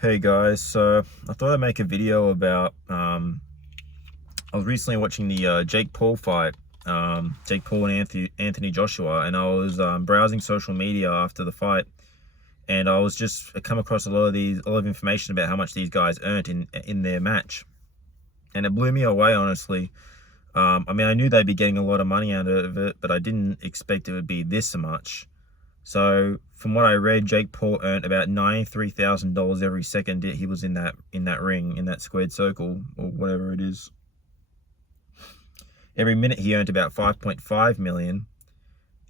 Hey guys, so I thought I'd make a video about I was recently watching the Jake Paul fight, Jake Paul and Anthony Joshua, and I was browsing social media after the fight, and I was just come across a lot of information about how much these guys earned in their match, and it blew me away, honestly. I mean, I knew they'd be getting a lot of money out of it, but I didn't expect it would be this much. So from what I read, Jake Paul earned about $93,000 every second he was in that ring, in that squared circle, or whatever it is. Every minute he earned about 5.5 million,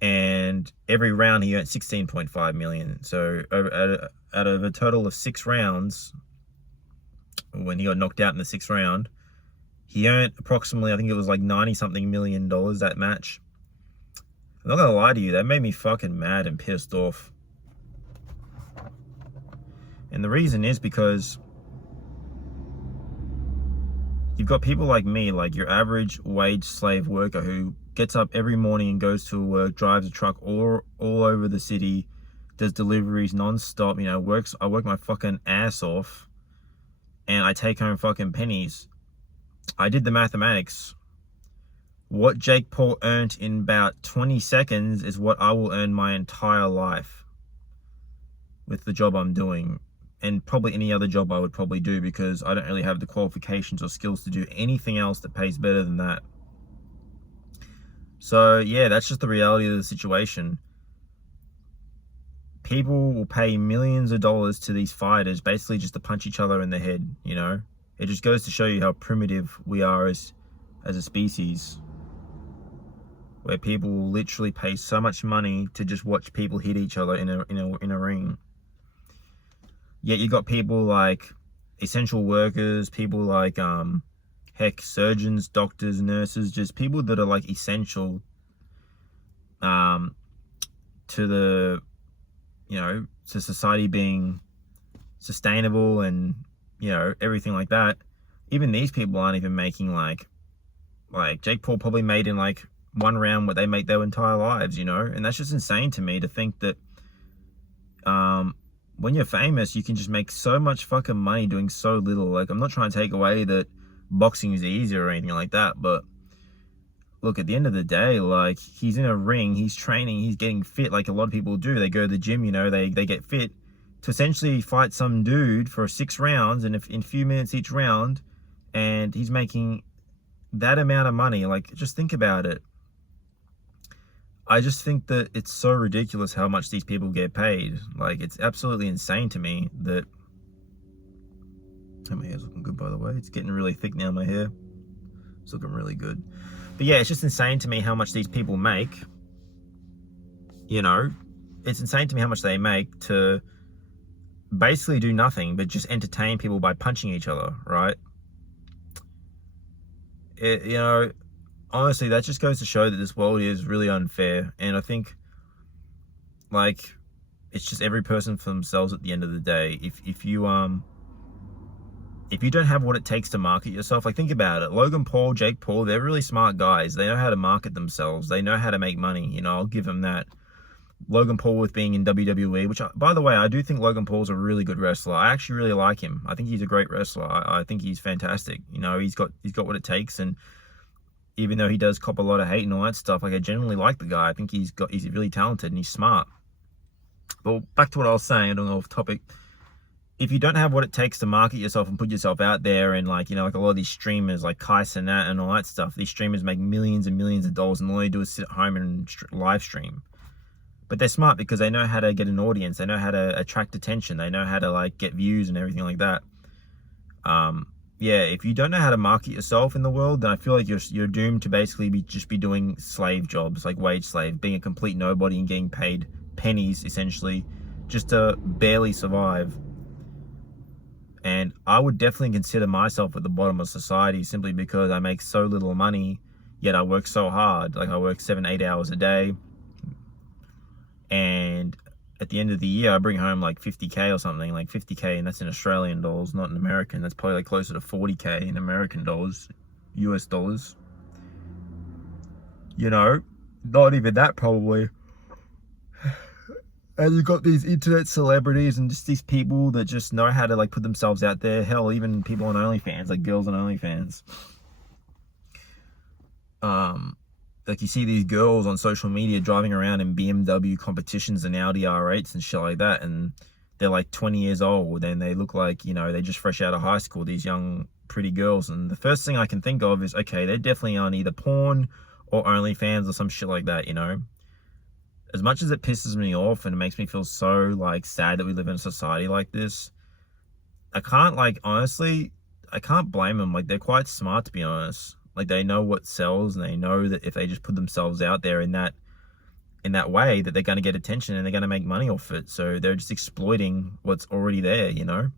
and every round he earned 16.5 million. So out of a total of 6 rounds, when he got knocked out in the 6th round, he earned approximately, I think it was like 90 something million dollars that match. I'm not gonna lie to you, that made me fucking mad and pissed off. And the reason is because you've got people like me, like your average wage slave worker who gets up every morning and goes to work, drives a truck all over the city, does deliveries non-stop, you know, I work my fucking ass off, and I take home fucking pennies. I did the mathematics. What Jake Paul earned in about 20 seconds is what I will earn my entire life with the job I'm doing, and probably any other job I would probably do, because I don't really have the qualifications or skills to do anything else that pays better than that. So yeah, that's just the reality of the situation. People will pay millions of dollars to these fighters basically just to punch each other in the head, you know? It just goes to show you how primitive we are as a species, where people will literally pay so much money to just watch people hit each other in a ring. Yet you got people like essential workers, people like heck, surgeons, doctors, nurses, just people that are like essential to the, you know, to society being sustainable and, you know, everything like that. Even these people aren't even making like Jake Paul probably made in like one round what they make their entire lives, you know? And that's just insane to me, to think that when you're famous, you can just make so much fucking money doing so little. Like, I'm not trying to take away that boxing is easier or anything like that, but look, at the end of the day, like, he's in a ring, he's training, he's getting fit like a lot of people do. They go to the gym, you know, they get fit to essentially fight some dude for 6 rounds and in a few minutes each round, and he's making that amount of money. Like, just think about it. I just think that it's so ridiculous how much these people get paid. Like, it's absolutely insane to me that... My hair's looking good, by the way. It's getting really thick now, my hair. It's looking really good. But yeah, it's just insane to me how much these people make. You know, it's insane to me how much they make to basically do nothing but just entertain people by punching each other, right? You know, honestly, that just goes to show that this world is really unfair. And I think, like, it's just every person for themselves at the end of the day. If you don't have what it takes to market yourself, like, think about it. Logan Paul, Jake Paul, they're really smart guys. They know how to market themselves. They know how to make money. You know, I'll give them that. Logan Paul with being in WWE, which, by the way, I do think Logan Paul's a really good wrestler. I actually really like him. I think he's a great wrestler. I think he's fantastic. You know, he's got what it takes, and even though he does cop a lot of hate and all that stuff, like, I genuinely like the guy. I think he's really talented and he's smart. But back to what I was saying, I don't know, off topic. If you don't have what it takes to market yourself and put yourself out there, and, like, you know, like a lot of these streamers like Kai Cenat and all that stuff, these streamers make millions and millions of dollars, and all they do is sit at home and live stream. But they're smart because they know how to get an audience. They know how to attract attention. They know how to, like, get views and everything like that. Yeah, if you don't know how to market yourself in the world, then I feel like you're doomed to basically just be doing slave jobs, like wage slave, being a complete nobody and getting paid pennies, essentially, just to barely survive. And I would definitely consider myself at the bottom of society, simply because I make so little money, yet I work so hard. Like, I work 7-8 hours a day, and at the end of the year, I bring home like 50K or something, like 50K, and that's in Australian dollars, not in American. That's probably like closer to 40K in American dollars, US dollars. You know, not even that probably. And you've got these internet celebrities and just these people that just know how to like put themselves out there. Hell, even people on OnlyFans, like girls on OnlyFans. Like you see these girls on social media driving around in BMW competitions and Audi R8s and shit like that, and they're like 20 years old and they look like, you know, they just fresh out of high school, these young pretty girls. And the first thing I can think of is, okay, they're definitely on either porn or OnlyFans or some shit like that, you know. As much as it pisses me off and it makes me feel so like sad that we live in a society like this, I can't, like, honestly, I can't blame them. Like, they're quite smart, to be honest. Like, they know what sells, and they know that if they just put themselves out there in that way, that they're going to get attention and they're going to make money off it. So they're just exploiting what's already there, you know.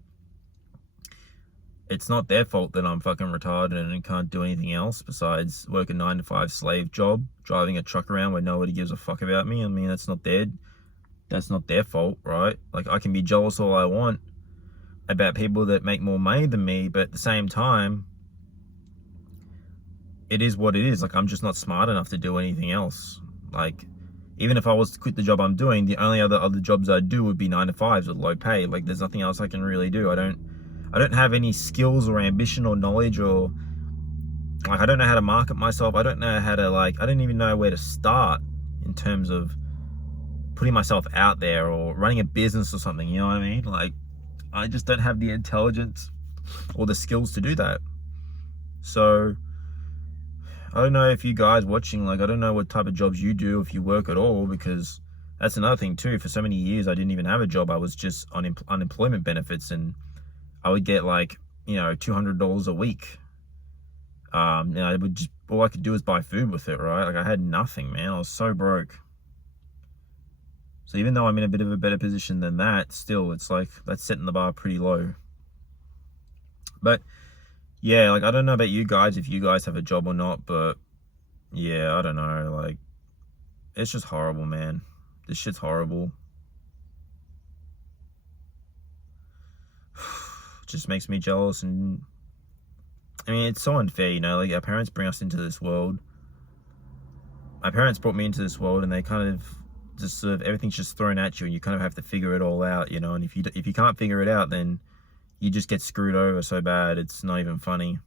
It's not their fault that I'm fucking retarded and can't do anything else besides work a 9-to-5 slave job, driving a truck around where nobody gives a fuck about me. I mean, that's not their fault, right? Like, I can be jealous all I want about people that make more money than me, but at the same time, it is what it is. Like, I'm just not smart enough to do anything else. Like, even if I was to quit the job I'm doing, the only other jobs I'd do would be 9-to-5s with low pay. Like, there's nothing else I can really do. I don't have any skills or ambition or knowledge, or like, I don't know how to market myself. I don't know how to, like, I don't even know where to start in terms of putting myself out there or running a business or something, you know what I mean? Like, I just don't have the intelligence or the skills to do that. So I don't know if you guys watching, like, I don't know what type of jobs you do, if you work at all, because that's another thing too. For so many years, I didn't even have a job. I was just on unemployment benefits, and I would get, like, you know, $200 a week. And I would just, all I could do was buy food with it, right? Like, I had nothing, man. I was so broke. So even though I'm in a bit of a better position than that, still, it's like, that's setting the bar pretty low. But yeah, like, I don't know about you guys, if you guys have a job or not, but yeah, I don't know. Like, it's just horrible, man. This shit's horrible. It just makes me jealous. And I mean, it's so unfair, you know. Like, our parents bring us into this world. My parents brought me into this world, and they kind of just sort of, everything's just thrown at you, and you kind of have to figure it all out, you know. And if you can't figure it out, then you just get screwed over so bad, it's not even funny.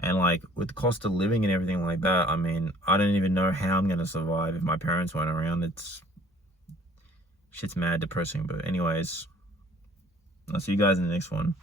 And like, with the cost of living and everything like that, I mean, I don't even know how I'm gonna survive if my parents weren't around. Shit's mad depressing. But anyways, I'll see you guys in the next one.